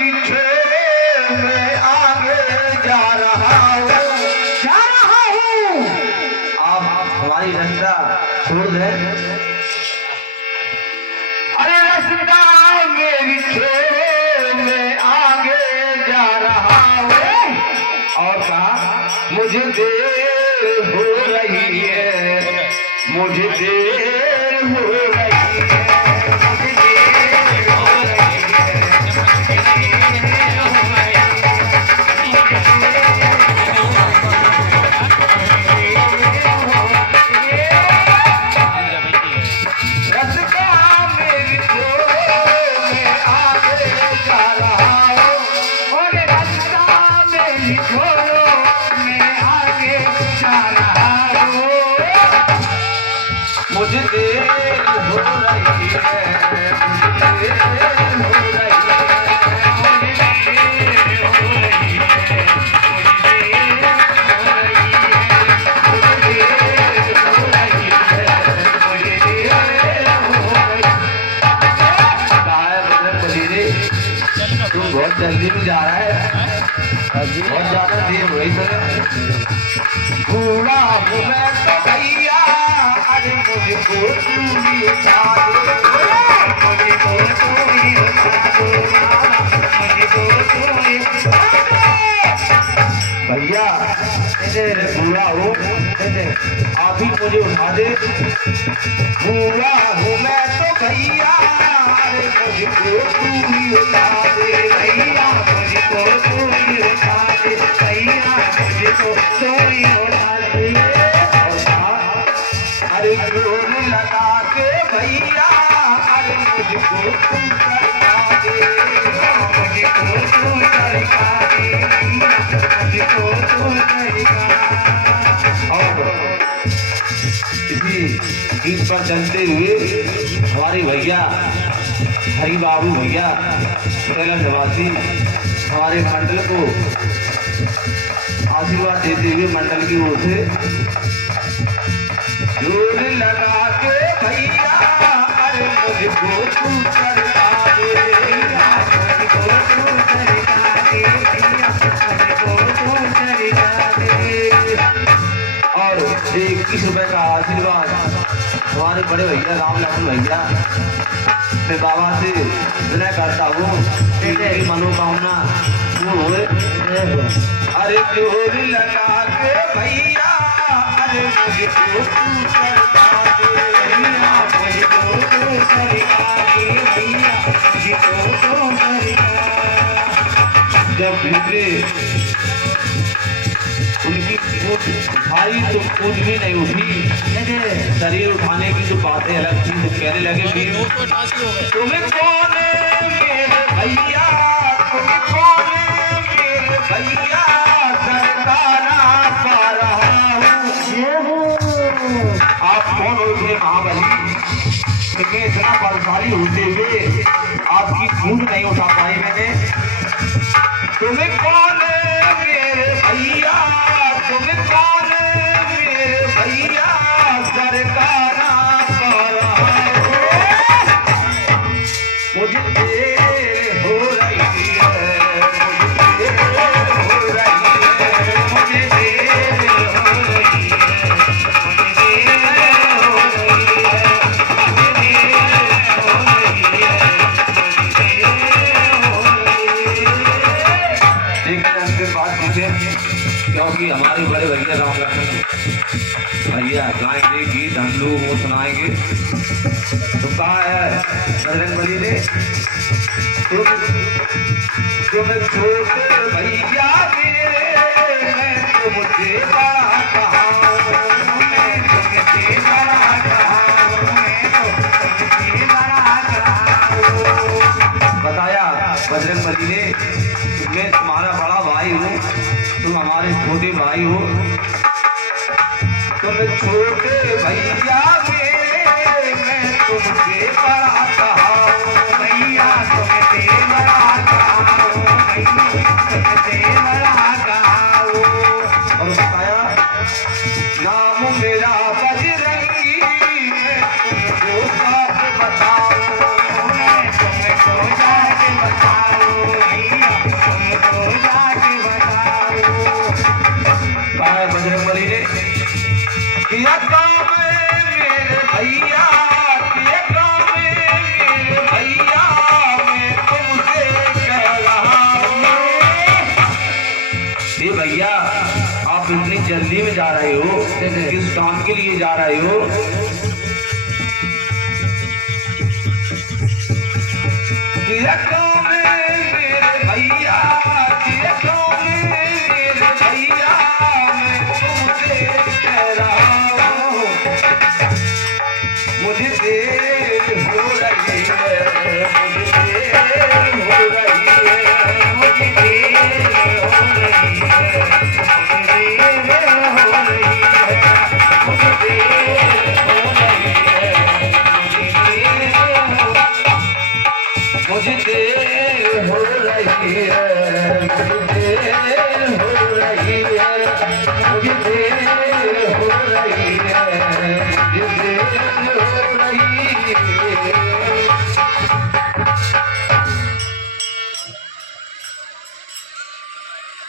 पीछे मैं आगे जा रहा हूँ। आप हमारी रास्ता छोड़ दें। अरे रास्ता मेरी छोड़ मैं आगे जा रहा हूँ। और कहा मुझे देर हो रही है, मुझे देर हो रही है, मुझे देर हो रही है। रास्ता मेरी छोड़ मैं आगे जा रहा हूँ। और रास्ता मेरी छोड़ो मैं आगे जा रहा हूँ। मुझे देर हो रही है, मुझे देर हो रही है, मुझे देर हो रही है, मुझे देर हो रही है, मुझे देर हो रही है, मुझे देर हो रही है। कहा है बजरंग बली ने, तू बहुत जल्दी में जा रहा है, बहुत ज्यादा देर हो रही है। बूढ़ा हूँ मैं तो भैया, अरे मुझको तू ही उठा दो, मुझको तू ही उठा दो, मुझको तू ही उठा दो। भैया बूढ़ा हूँ, आप ही मुझे उठा दे। बूढ़ा हूँ मैं तो भैया, अरे मुझको तू ही उठा दे भैया, मुझको तू ही उठा दे भैया, मुझको तू ही उठा दे। अरे जोर लगा के भैया, अरे मुझको तू करका दे, मुझको तू करका दे भैया, मुझको तू करका। और इसी गीत पर चलते हुए हमारे भैया हरि बाबू भैया कैलाश निवासी हमारे मंडल को आशीर्वाद देते हुए मंडल की ओर से जोर लगा के भैया, अरे मुझको तू करका दे भैया, मुझको तू करका दे भैया, मुझको तू करका दे। और 21 रुपए का आशीर्वाद हमारे बड़े भैया राम लखन भैया, मैं बाबा से विनय करता हूँ कि मेरी मनोकामना पूर्ण हुए। अरे जोर लगा के भैया, अरे मुझको तू करका दे भैया, मुझको तू करका दे भैया, मुझको तू करका। जब भी उनकी पूछ उठाई तो पूछ भी नहीं उठी, शरीर उठाने की जो बातें अलग थी, तो कहने लगे तुम्हें कौन मेरे भैया, तुम्हें कौन मेरे भैया, सरकारा पा रहा हूँ। आप कौन हो इतने महाबली, मैं इतना बलशाली होते हुए आपकी पूछ नहीं उठा पाई मैंने। तुम्हें कौन मेरे भैया, तुम्हें कौन मेरे भैया, सरकारा पा रहा हूँ। मुझे देर हो रही है, मुझे देर हो रही है, मुझे देर हो रही है, मुझे देर हो रही है, मुझे देर हो रही है, मुझे देर हो रही है। लेकिन उनके बात मुझे, क्योंकि हमारे बड़े भैया राम लखन भैया गाएंगे गीत, हम लोग वो सुनाएंगे। तो कहा है बजरंग बली ने, तुम छोटे भैया मेरे, मैं तुमसे बड़ा कहा हूँ, मैं तुमसे बड़ा कहा हूँ, मैं तुमसे बड़ा कहा हूँ। बताया बजरंग बली ने, मैं तुम्हारा बड़ा भाई हूँ, तुम हमारे छोटे भाई हो। तुम छोटे भैया मेरे, मैं तुमसे बड़ा कहा हूँ भैया, तुमसे बड़ा कहा हूँ भैया, तुमसे बड़ा कहा हूँ। और बताया नाम मेरा बजरंगी, मैं तुमको साथ बताऊँ, मैं तुमको साथ बताऊँ भैया, में जा रहे हो, किस काम के लिए जा रहे हो? किया काम मेरे भैया, किया काम मेरे भैया, मैं तुमसे कह रहा हूँ, मुझे देर हो रही है, मुझे देर हो रही है, मुझे देर हो रही है, मुझे देर हो रही है, मुझे देर हो रही है, मुझे देर हो रही है, मुझे देर हो रही है।